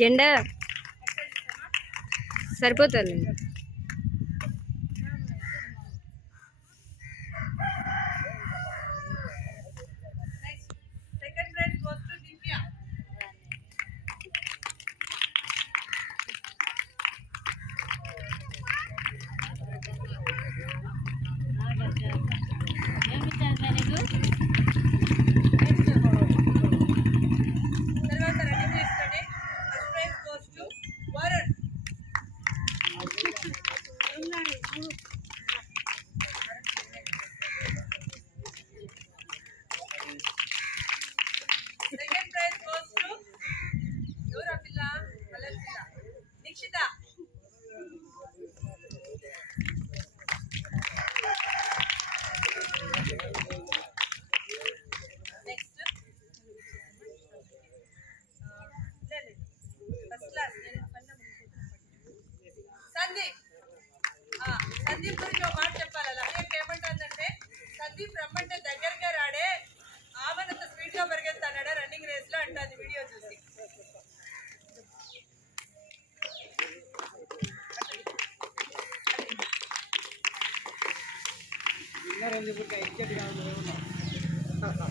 జెండా సరిపోతుంది. సందీప్ గురించి ఒక మాట చెప్పాలి. అలాగే ఏమంటుందంటే సందీప్ రమ్మంటే దగ్గరగా రాడే, ఆమెనంత స్పీడ్ గా పరిగెత్తాడా రన్నింగ్ రేస్ లో అంటుంది వీడియో చూసి.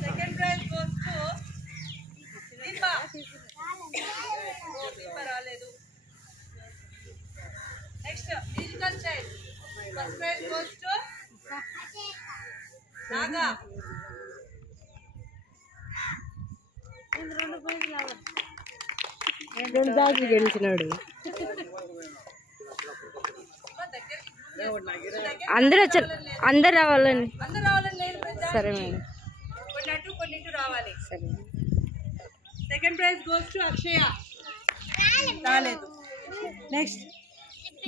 సెకండ్ ప్రైజ్ గోస్ టు దీప. దీప రాలేదు. Next musical chair. First prize goes to Naga. రెండు బ్యాగులు గెలిచినాడు. అందరూ వచ్చారు, అందరు రావాలని. సరే మేడం, కొన్ని అటు కొన్ని ఇటు రావాలి. సరే. సెకండ్ ప్రైజ్ గోస్ టు అక్షయ. రాలేదు. నెక్స్ట్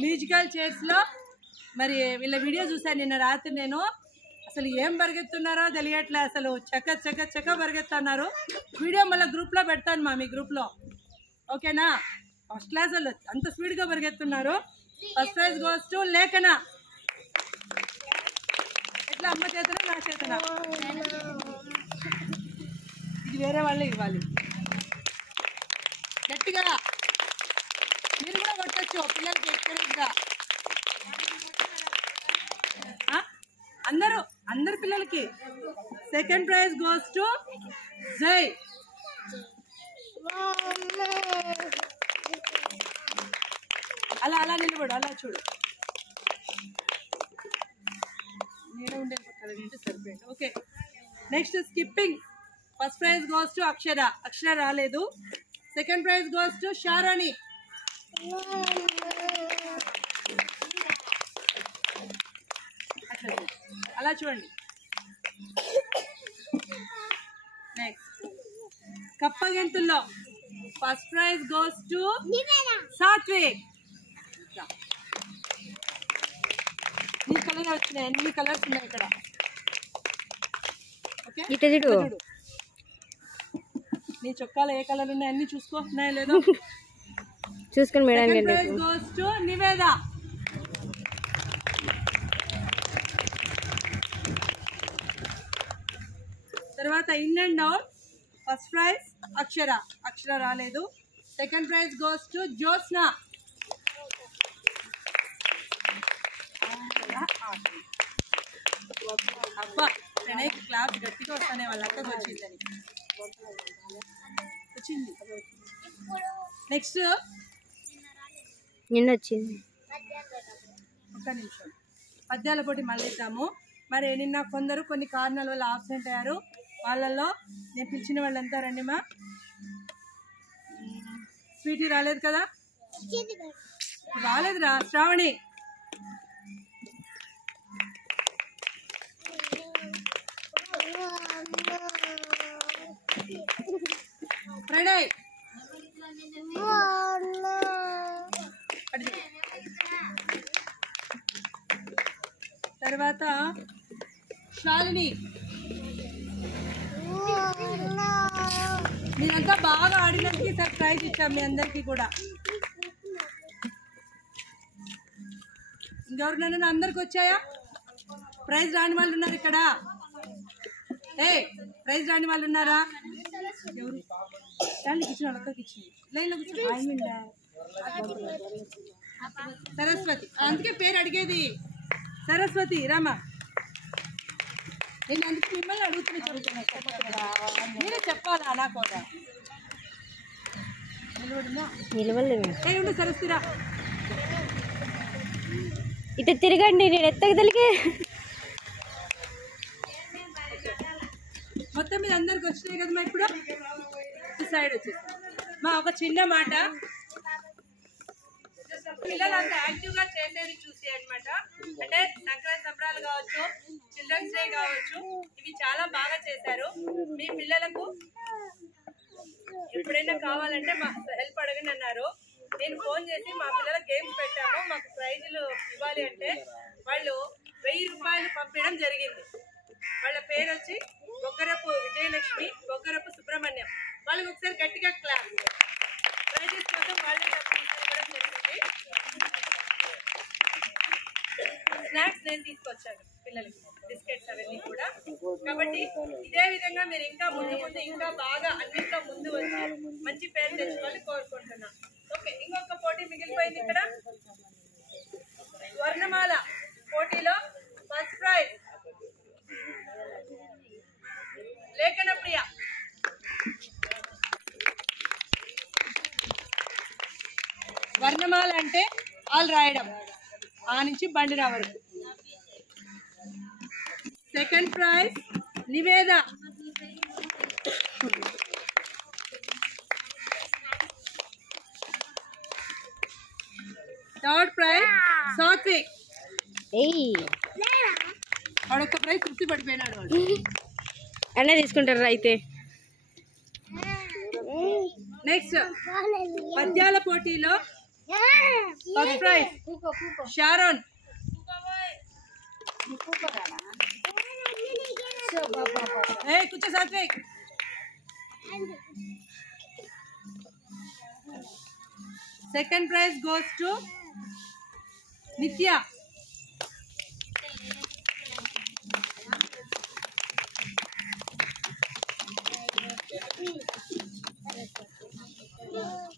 మ్యూజికల్ చైర్స్ లో మరి వీళ్ళ వీడియో చూసాను నిన్న రాత్రి. నేను అసలు ఏం పరిగెత్తున్నారో తెలియట్లే, అసలు చక్క పరిగెత్తున్నారు. వీడియో మళ్ళీ గ్రూప్లో పెడతాను మా, మీ గ్రూప్లో, ఓకేనా? ఫస్ట్ క్లాస్ వాళ్ళు అంత స్పీడ్గా పరిగెత్తున్నారు. ఫస్ట్ ప్రైజ్ గోస్ టు లేఖన. ఎట్లా, అమ్మ చేతనా నా చేతనా? ఇది వేరే వాళ్ళే ఇవ్వాలి. గట్టిగా మీరు కూడా కొట్టచ్చు పిల్లలకి ఎక్స్పీరియన్స్గా. అందరు పిల్లలకి. సెకండ్ ప్రైజ్ గోస్ టు జై. అలా నిలబడు, అలా చూడు. నేను ఉండే పక్కన సరిపోయింది. Okay, next skipping. First prize goes to Akshara. Akshara రాలేదు. Second prize goes to Sharani. అలా చూడండి. నెక్స్ట్ కప్పగెంతుల్లో first prize goes to Satvik. నీ కలర్ వచ్చినాయి, అన్ని కలర్స్ ఉన్నాయి ఇక్కడ. ఓకే, నీ చొక్కాలు ఏ కలర్ ఉన్నాయి అన్ని చూసుకో, ఉన్నాయో లేదో చూసుకొని madam. Second prize goes to Niveda. తర్వాత in and out. First prize Akshara రాలేదు. Second prize goes to Jyotsna. అబ్బా, ప్రణయ్కి క్లాస్ గట్టిగా వస్తానే వాళ్ళ అక్కకు వచ్చిందని వచ్చింది. నెక్స్ట్ నిన్న వచ్చింది. ఒక్క నిమిషం, పద్యాల పోటీ మళ్ళీ ఇద్దాము. మరి నిన్న కొందరు కొన్ని కారణాల వల్ల ఆబ్సెంట్ అయ్యారు. వాళ్ళల్లో నేను పిలిచిన వాళ్ళంతా రండి మా. స్వీటీ రాలేదు కదా? రాలేదురా. శ్రావణి, ప్రణయ్, తర్వాత శాలిని. మీరంతా బాగా ఆడినందుకు సార్ ప్రైజ్ ఇచ్చాం మీ అందరికీ కూడా. ఇంకెవరినైనా అందరికి వచ్చాయా? ప్రైజ్ రాని వాళ్ళు ఉన్నారు ఇక్కడ? ప్రైజ్ రాని వాళ్ళు ఉన్నారా? ఎవరు దానికి ఇచ్చిన అక్కకి ఇచ్చింది లైన్లో కూర్చో సరస్వతి అందుకే పేరు అడిగేది సరస్వతి రామా నేను అందుకే మిమ్మల్ని అడుగుతున్నా మీరే చెప్పాలా నా కూడా నిలవలేదు సరస్వతి రా ఇటు తిరగండి నేను ఎత్తగలిగే మొత్తం మీద అందరికి వచ్చినాయి కదా మా ఇప్పుడు సైడ్ వచ్చేసి మా ఒక చిన్న మాట పిల్లలంతా యాక్టివ్గా చేసేది చూసి అనమాట అంటే సంక్రాంతి సంబరాలు కావచ్చు చిల్డ్రన్స్ డే కావచ్చు ఇవి చాలా బాగా చేశారు మీ పిల్లలకు ఎప్పుడైనా కావాలంటే మా హెల్ప్ అడగని అన్నారు నేను ఫోన్ చేసి మా పిల్లలకు గేమ్స్ పెట్టాము మాకు ప్రైజులు ఇవ్వాలి అంటే వాళ్ళు 1000 రూపాయలు పంపించడం జరిగింది వాళ్ళ పేరు వచ్చి బొగ్గరపు విజయలక్ష్మి బొగ్గరపు సుబ్రహ్మణ్యం వాళ్ళకి ఒకసారి గట్టిగా క్లాస్ ప్రైజెస్ కోసం వాళ్ళే ఇవ్వడం జరిగింది స్నాక్స్ నేను తీసుకొచ్చాను పిల్లలకి బిస్కెట్స్ అవన్నీ కూడా కాబట్టి ఇదే విధంగా మీరు ఇంకా ముందు ఇంకా బాగా అన్నింటిలో ముందు వచ్చి మంచి పేరు తెచ్చుకోవాలని కోరుకుంటున్నాను ఓకే ఇంకొక పోటీ మిగిలిపోయింది ఇక్కడ వర్ణమాల పోటీలో ఫస్ట్ ప్రైజ్ లేఖన ప్రియ వర్ణమాల అంటే ఆల్ రాయడం ఆ నుంచి బండిరా వరకు second prize Niveda third prize Satvik వాడొక్క ప్రైజ్ తృప్తి పడిపోయినాడు వాడు అన్న తీసుకుంటారా అయితే నెక్స్ట్ పద్యాల పోటీలో ఫస్ట్ ప్రైజ్ షారోన్ కూర్చో Satvik second prize goes to Nitya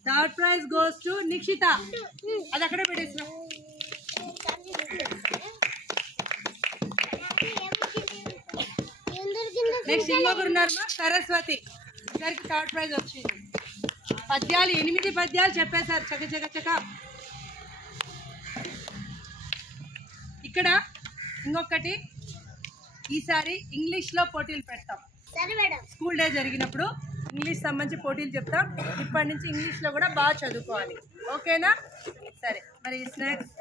third prize goes to Nikshita అది అక్కడే పెట్టేసిన నెక్స్ట్ ఇంకొకరు ఉన్నారు సరస్వతి ఇద్దరికి థర్డ్ ప్రైజ్ వచ్చింది పద్యాలు 8 పద్యాలు చెప్పేశారు చక చక చక ఇక్కడ ఇంకొకటి ఈసారి ఇంగ్లీష్లో పోటీలు పెడతాం స్కూల్ డే జరిగినప్పుడు ఇంగ్లీష్ సంబంధించి పోటీలు చెప్తాం ఇప్పటి నుంచి ఇంగ్లీష్లో కూడా బాగా చదువుకోవాలి ఓకేనా సరే మరి స్నాక్స్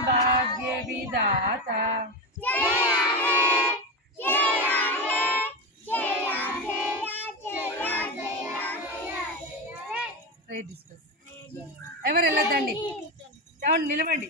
भाग्य विधाता ఎవరు వెళ్ళొద్దండి నిలబండి